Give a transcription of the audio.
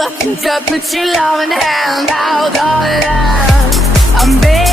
I can put your love in hand out all around. I'm begging.